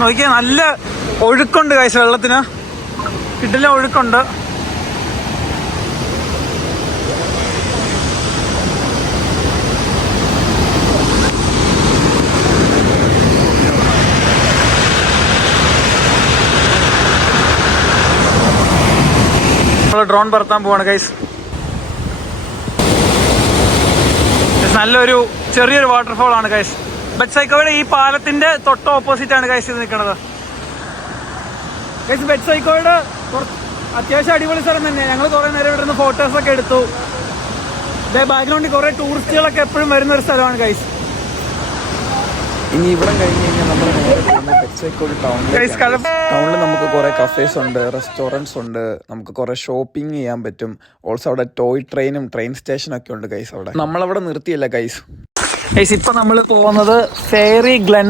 നോക്കിയാ നല്ല ഒഴുക്കുണ്ട് ഗൈസ്, വെള്ളത്തിന് കിട്ടില്ല ഒഴുക്കുണ്ട്. നമ്മൾ ഡ്രോൺ പറത്താൻ പോവാണ് ഗൈസ്. നല്ലൊരു ചെറിയൊരു വാട്ടർഫോൾ ആണ് ഗൈസ്. ബെറ്റ്സൈക്കോയുടെ ഈ പാലത്തിന്റെ തൊട്ട് ഓപ്പോസിറ്റ് ആണ് ഗൈസ് ഇത് നിൽക്കുന്നത്. ഗൈസ് ബെറ്റ്സൈക്കോയുടെ അത്യാവശ്യം അടിപൊളി സ്ഥലം തന്നെ. ഞങ്ങൾ കുറെ നേരം ഇവിടെ നിന്ന് ഫോട്ടോസൊക്കെ എടുത്തു. ബാക്ക്ഗ്രൗണ്ടിൽ കുറെ ടൂറിസ്റ്റുകളൊക്കെ എപ്പോഴും വരുന്ന ഒരു സ്ഥലമാണ് ഗൈസ്. ഇനി ഇവിടെ കഴിഞ്ഞ് കഴിഞ്ഞാൽ നമ്മൾ ബെറ്റ്സൈക്കോട് ടൗണിൽ നമുക്ക് കുറെ കഫേസ് ഉണ്ട്, റെസ്റ്റോറൻറ്റ്സ് ഉണ്ട്, നമുക്ക് കുറെ ഷോപ്പിംഗ് ചെയ്യാൻ പറ്റും. ഓൾസോ അവിടെ ടോയ് ട്രെയിനും ട്രെയിൻ സ്റ്റേഷനൊക്കെ ഉണ്ട് ഗൈസ്. അവിടെ നമ്മളവിടെ നിർത്തിയല്ല ഗൈസ്. ഇപ്പൊ നമ്മൾ പോകുന്നത് ഫെയറി ഗ്ലെൻ